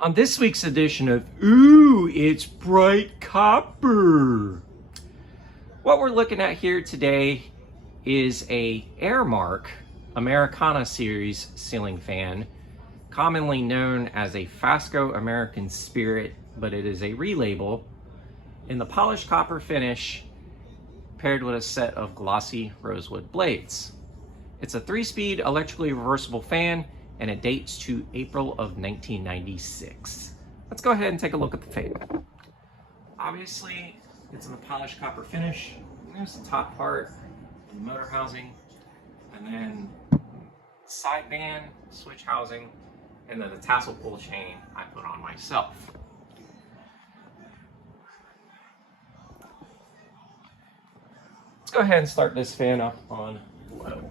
On this week's edition of Ooh, It's Bright Copper, what we're looking at here today is a Airmark Americana series ceiling fan, commonly known as a Fasco American Spirit, but it is a relabel in the polished copper finish paired with a set of glossy rosewood blades. It's a 3-speed electrically reversible fan, and it dates to April of 1996. Let's go ahead and take a look at the fan. Obviously, it's in the polished copper finish. There's the top part, the motor housing, and then side band, switch housing, and then the tassel pull chain I put on myself. Let's go ahead and start this fan up on low.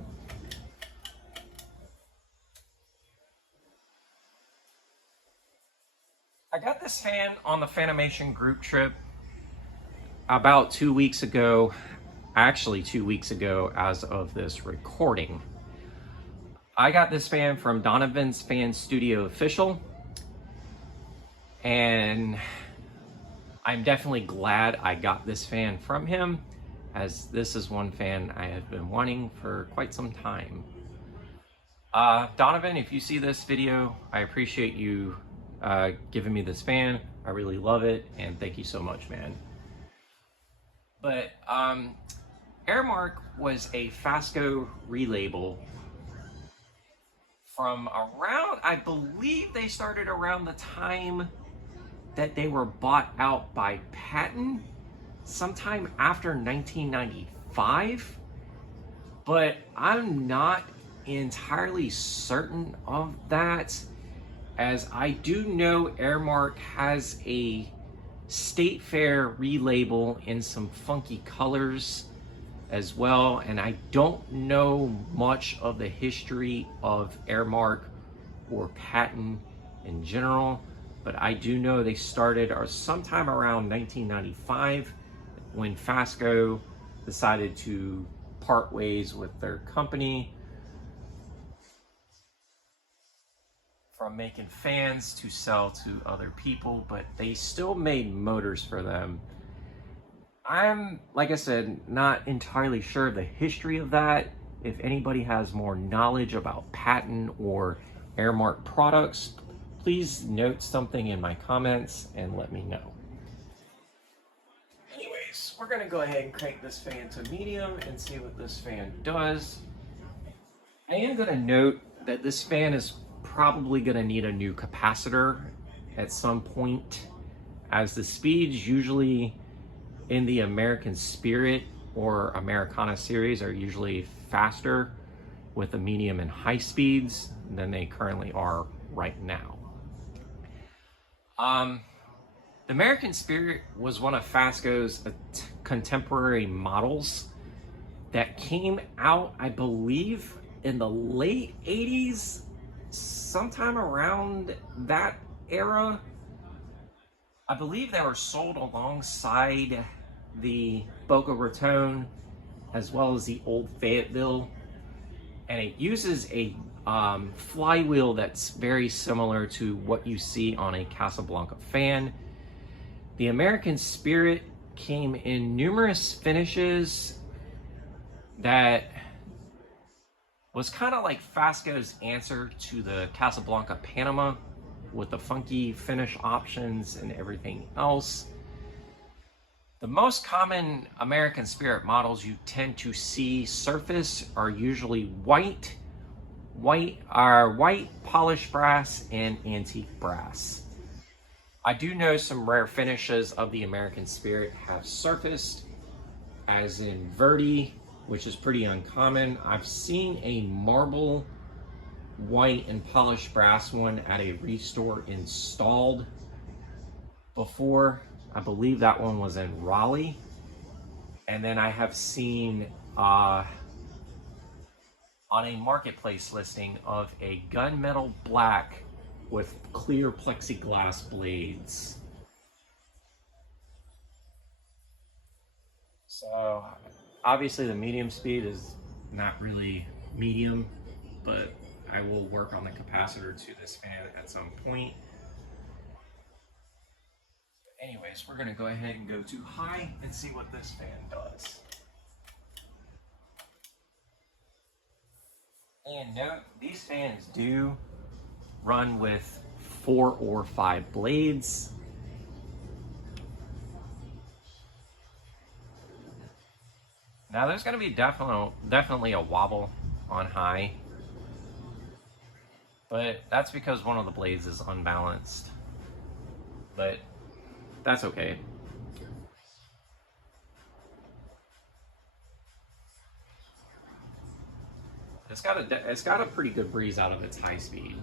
I got this fan on the Fanimation group trip about 2 weeks ago, actually 2 weeks ago as of this recording. I got this fan from Donovan's Fan Studio Official, and I'm definitely glad I got this fan from him, as this is one fan I have been wanting for quite some time. Donovan, if you see this video, I appreciate you giving me this fan. I really love it, and thank you so much, man. But Airmark was a Fasco relabel from around, I believe they started around the time that they were bought out by Patent, sometime after 1995, but I'm not entirely certain of that, as I do know Airmark has a State Fair relabel in some funky colors as well, and I don't know much of the history of Airmark or Patent in general, but I do know they started sometime around 1995 when Fasco decided to part ways with their company from making fans to sell to other people, but they still made motors for them. I'm, like I said, not entirely sure of the history of that. If anybody has more knowledge about Patent or Airmark products, please note something in my comments and let me know. Anyways, we're gonna go ahead and crank this fan to medium and see what this fan does. I am gonna note that this fan is probably gonna need a new capacitor at some point, as the speeds usually in the American Spirit or Americana series are usually faster with the medium and high speeds than they currently are right now. The American Spirit was one of Fasco's contemporary models that came out, I believe, in the late 80s, sometime around that era. I believe they were sold alongside the Boca Raton as well as the old Fayetteville, and it uses a flywheel that's very similar to what you see on a Casablanca fan. The American Spirit came in numerous finishes that was kind of like Fasco's answer to the Casablanca Panama, with the funky finish options and everything else. The most common American Spirit models you tend to see surface are usually white polished brass and antique brass. I do know some rare finishes of the American Spirit have surfaced, as in Verde, which is pretty uncommon. I've seen a marble white and polished brass one at a restore installed before. I believe that one was in Raleigh. And then I have seen on a marketplace listing of a gunmetal black with clear plexiglass blades. So obviously the medium speed is not really medium, but I will work on the capacitor to this fan at some point. Anyways, we're gonna go ahead and go to high and see what this fan does. And note, these fans do run with 4 or 5 blades. Now there's going to be definitely a wobble on high, but that's because one of the blades is unbalanced. But that's okay. It's got a pretty good breeze out of its high speed.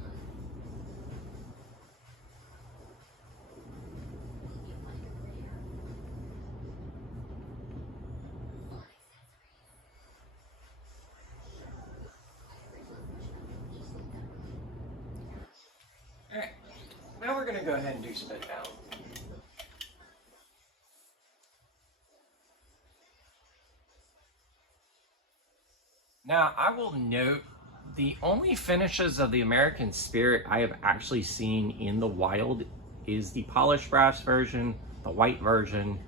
All right, now we're gonna go ahead and do spin down. Now, I will note the only finishes of the American Spirit I have actually seen in the wild is the polished brass version, the white version,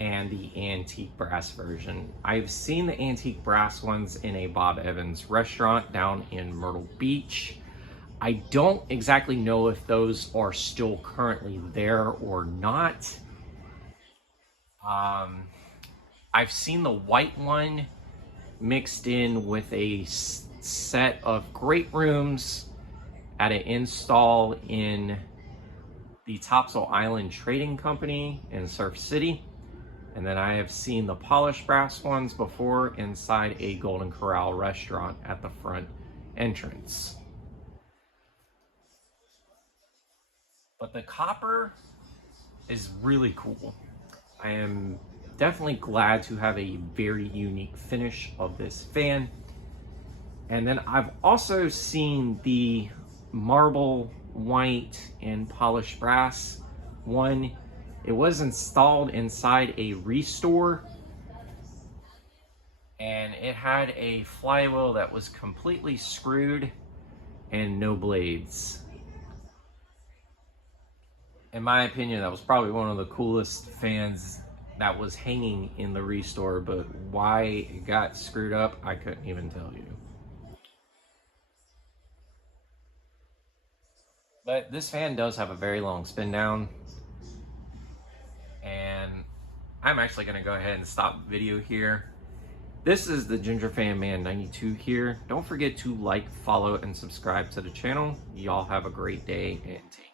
and the antique brass version. I've seen the antique brass ones in a Bob Evans restaurant down in Myrtle Beach. I don't exactly know if those are still currently there or not. I've seen the white one mixed in with a set of great rooms at an install in the Topsail Island Trading Company in Surf City. And then I have seen the polished brass ones before inside a Golden Corral restaurant at the front entrance. But the copper is really cool. I am definitely glad to have a very unique finish of this fan. And then I've also seen the marble, white, and polished brass one. It was installed inside a restore, and it had a flywheel that was completely screwed and no blades. In my opinion, that was probably one of the coolest fans that was hanging in the restore, but why it got screwed up, I couldn't even tell you. But this fan does have a very long spin down, and I'm actually going to go ahead and stop the video here. This is the Ginger Fan Man 92 here. Don't forget to like, follow, and subscribe to the channel. Y'all have a great day and take care.